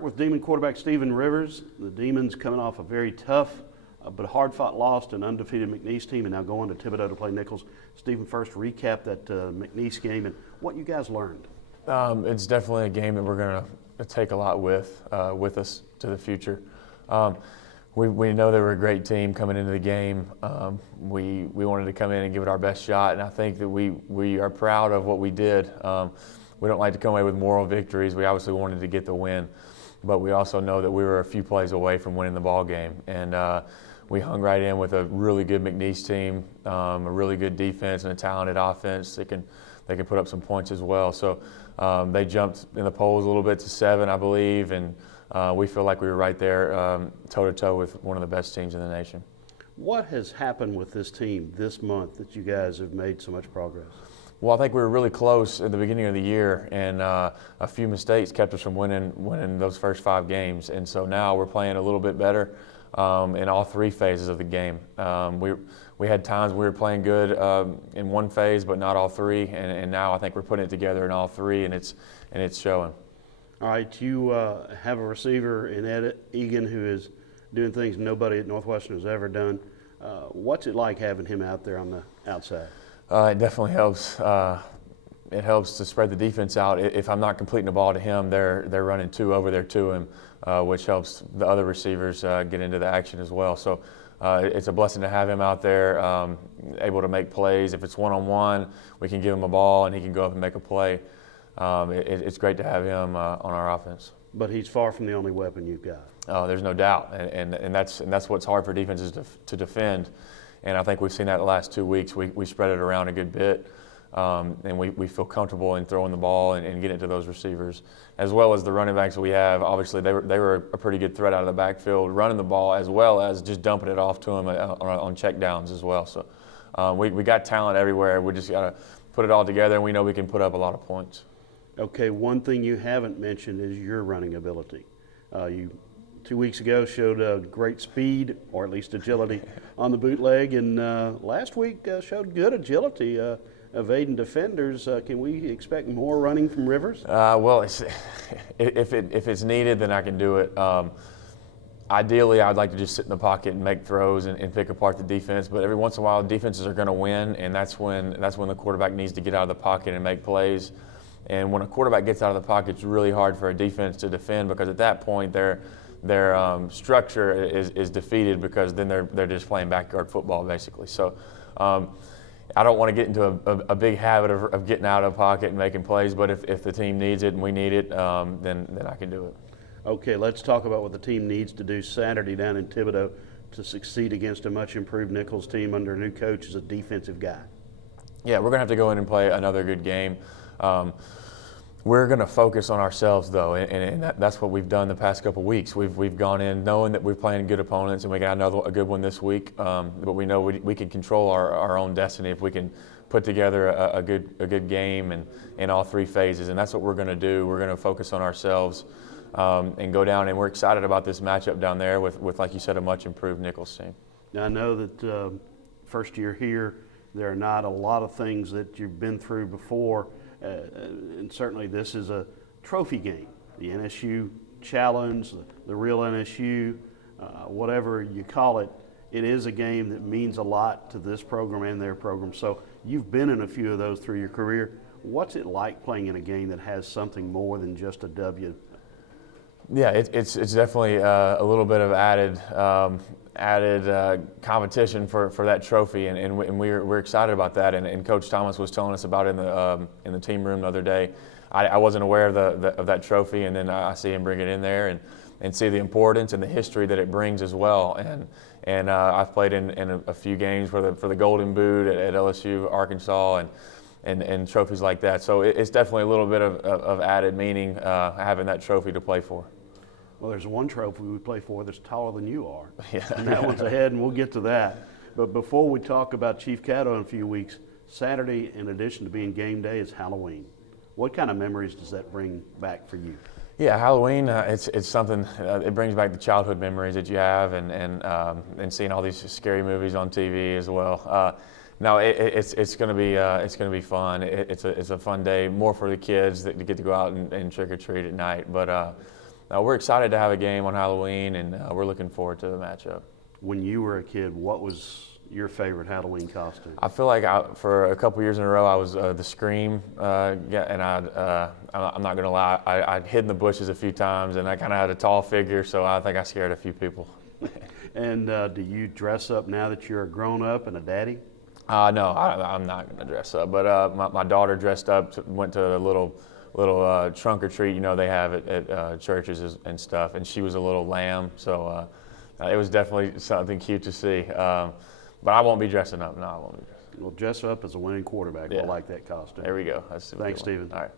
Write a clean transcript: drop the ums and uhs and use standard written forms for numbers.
start with Demon quarterback Stephen Rivers. The Demons coming off a very tough but hard-fought loss to an undefeated McNeese team and now going to Thibodaux to play Nicholls. Stephen, first recap that McNeese game and what you guys learned. It's definitely a game that we're going to take a lot with us to the future. We know they were a great team coming into the game. We wanted to come in and give it our best shot, and I think that we are proud of what we did. We don't like to come away with moral victories. We obviously wanted to get the win, but we also know that we were a few plays away from winning the ball game. And we hung right in with a really good McNeese team, a really good defense and a talented offense. They can put up some points as well. So they jumped in the polls a little bit to 7, I believe, and we feel like we were right there toe-to-toe with one of the best teams in the nation. What has happened with this team this month that you guys have made so much progress? Well, I think we were really close at the beginning of the year, and a few mistakes kept us from winning those first 5 games. And so now we're playing a little bit better in all 3 phases of the game. We had times we were playing good in one phase, but not all 3. And now I think we're putting it together in all 3, and it's showing. All right, you have a receiver in Ed Egan who is doing things nobody at Northwestern has ever done. What's it like having him out there on the outside? It definitely helps. It helps to spread the defense out. If I'm not completing the ball to him, they're running 2 over there to him, which helps the other receivers get into the action as well. So it's a blessing to have him out there, able to make plays. If it's one-on-one, we can give him a ball and he can go up and make a play. It's great to have him on our offense. But he's far from the only weapon you've got. Oh, there's no doubt, and that's what's hard for defenses to defend. And I think we've seen that the last 2 weeks. We spread it around a good bit, and we feel comfortable in throwing the ball and getting it to those receivers, as well as the running backs that we have. Obviously, they were a pretty good threat out of the backfield, running the ball as well as just dumping it off to them on check downs as well. So we got talent everywhere. We just got to put it all together, and we know we can put up a lot of points. Okay, one thing you haven't mentioned is your running ability. You 2 weeks ago showed great speed, or at least agility, on the bootleg, and last week showed good agility, evading defenders. Can we expect more running from Rivers? Well, if it's needed, then I can do it. Ideally, I'd like to just sit in the pocket and make throws and pick apart the defense, but every once in a while, defenses are going to win, and that's when the quarterback needs to get out of the pocket and make plays. And when a quarterback gets out of the pocket, it's really hard for a defense to defend, because at that point their structure is defeated, because then they're just playing backyard football basically. So I don't want to get into a big habit of getting out of the pocket and making plays, but if the team needs it and we need it, then I can do it. Okay, let's talk about what the team needs to do Saturday down in Thibodaux to succeed against a much improved Nicholls team under a new coach as a defensive guy. Yeah, we're going to have to go in and play another good game. We're going to focus on ourselves, though, and that's what we've done the past couple of weeks. We've gone in knowing that we're playing good opponents, and we got a good one this week. But we know we can control our own destiny if we can put together a good game and in all 3 phases, and that's what we're going to do. We're going to focus on ourselves and go down, and we're excited about this matchup down there with like you said, a much improved Nicholls team. Now, I know that first year here, there are not a lot of things that you've been through before. And certainly this is a trophy game, the NSU Challenge, the real NSU, whatever you call it. It is a game that means a lot to this program and their program. So you've been in a few of those through your career. What's it like playing in a game that has something more than just a W? Yeah, it's definitely a little bit of added competition for that trophy, and we're excited about that. And Coach Thomas was telling us about it in the team room the other day. I wasn't aware of that trophy, and then I see him bring it in there and see the importance and the history that it brings as well. And I've played in a few games for the Golden Boot at LSU, Arkansas, and trophies like that. So it's definitely a little bit of added meaning having that trophy to play for. Well, there's one trophy we play for that's taller than you are. Yeah. And that one's ahead, and we'll get to that. But before we talk about Chief Caddo in a few weeks, Saturday, in addition to being game day, is Halloween. What kind of memories does that bring back for you? Yeah, Halloween, it's something, it brings back the childhood memories that you have and seeing all these scary movies on TV as well. No, it's going to be fun. It's a fun day, more for the kids that get to go out and trick or treat at night. But we're excited to have a game on Halloween, and we're looking forward to the matchup. When you were a kid, what was your favorite Halloween costume? I feel like for a couple years in a row, I was the Scream, and I'm not gonna lie, I'd hid in the bushes a few times, and I kind of had a tall figure, so I think I scared a few people. And do you dress up now that you're a grown up and a daddy? No, I'm not gonna dress up, but my daughter dressed up, went to a little trunk or treat, they have at churches and stuff, and she was a little lamb, so it was definitely something cute to see. But I won't be dressing up. No, I won't be dressing up. Well, dress up as a winning quarterback. Yeah. I like that costume. There we go. Thanks, Stephen. All right.